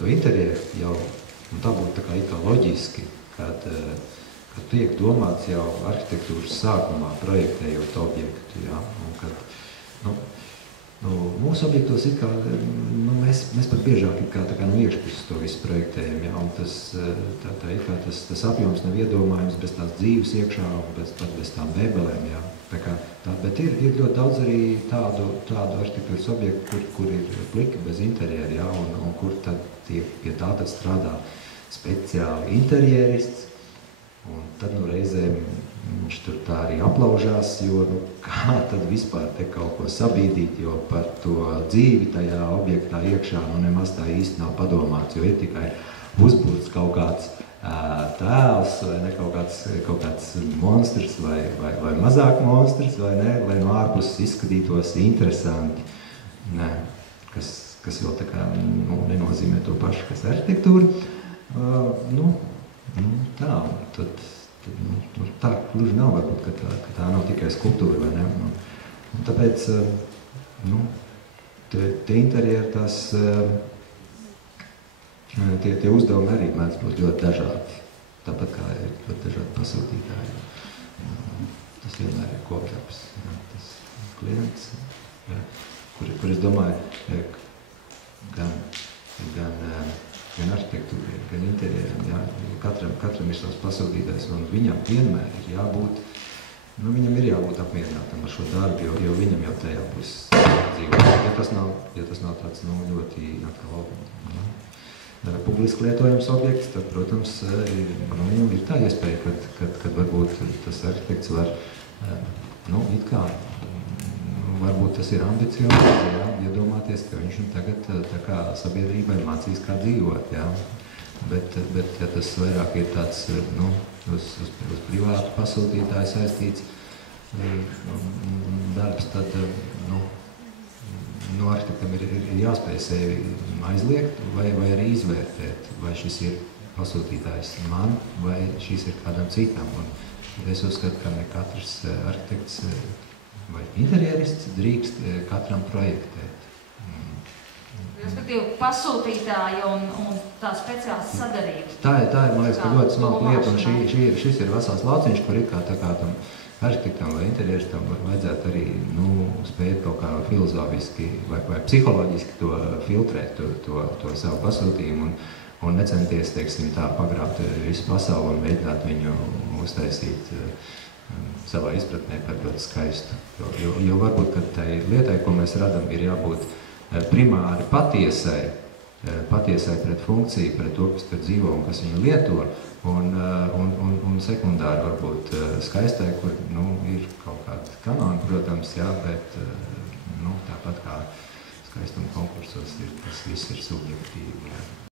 to interjeru jau, un tā būtu tā kā it kā loģiski, kad tiek domāts jau arhitektūras sākumā, projektējot objektu, jā, un kad, mūsu objektos it kā, mēs pat biežāk it kā tā kā no iekšpuses to visu projektējam, jā, un tas apjoms nav iedomājums bez tās dzīves iekšā, un pat bez tām mēbelēm, jā. Bet ir ļoti daudz arī tādu arhitektūras objektu, kur ir pliki bez interjera, jā, un kur tad pie tā tad strādā speciāli interjerists, un tad reizēm viņš tur tā arī aplaužās, jo kā tad vispār te kaut ko sabīdīt, jo par to dzīvi tajā objektā iekšā nemaz tā īsti nav padomāts, jo ir tikai uzbūrts kaut kāds tēls, vai ne, kaut kāds monstrs vai mazāk monstrs, vai ne, lai no ārpuses izskatītos interesanti, ne, kas vēl tā kā nenozīmē to pašu, kas arhitektūra. Tā, tad tā gluži nav varbūt, ka tā nav tikai skulptūra, vai ne, un tāpēc, tie interjeri tās, tie uzdevumi arī mēdz būt ļoti dažādi, tāpat kā ir ļoti dažādi pasūtītāji. Tas vienmēr ir kopdarbs, tas klients, kur es domāju, gan arhitektūrai, gan interjeram, katram ir savs pasūtītājs, un viņam vienmēr ir jābūt, viņam ir jābūt apmierinātam ar šo darbu, jo viņam jau tajā būs dzīvot. Ja tas nav tāds ļoti atkal publiski lietojams objekts, tad, protams, ir tā iespēja, kad varbūt tas arhitekts var, it kā, varbūt tas ir ambiciozs, jā, iedomāties, ka viņš tagad tā kā sabiedrībai mācīs, kā dzīvot, jā. Bet ja tas vairāk ir tāds, uz privātu pasūtītāju saistīts darbs, tad, arhitektam ir jāspēj sevi aizliegt vai arī izvērtēt, vai šis ir pasūtītājs man, vai šis ir kādam citam. Un es uzskatu, ka ne katrs arhitekts vai interjerists drīkst katram projektēt. Respektīvi, pasūtītāji un tā speciāls sadarības. Tā ir, man liekas, ka ļoti smalka lieta, un šis ir vesels lauciņš, kur ir kā tam arhitektam vai interjeristam vajadzētu arī spēt kaut kā filozofiski vai psiholoģiski to filtrēt, to savu pasūtījumu un necenties, teiksim, tā pagrābt visu pasauli un mēģināt viņu uztaisīt savā izpratnē par ļoti skaistu. Jo varbūt, ka tai lietai, ko mēs radam, ir jābūt primāri patiesai pret funkciju, pret to, kas tur dzīvo un kas viņu lieto, un sekundāri varbūt skaistai, kur ir kaut kāda kanona, protams, jā, bet tāpat kā skaistuma konkursos tas viss ir subjektīvi. Jā.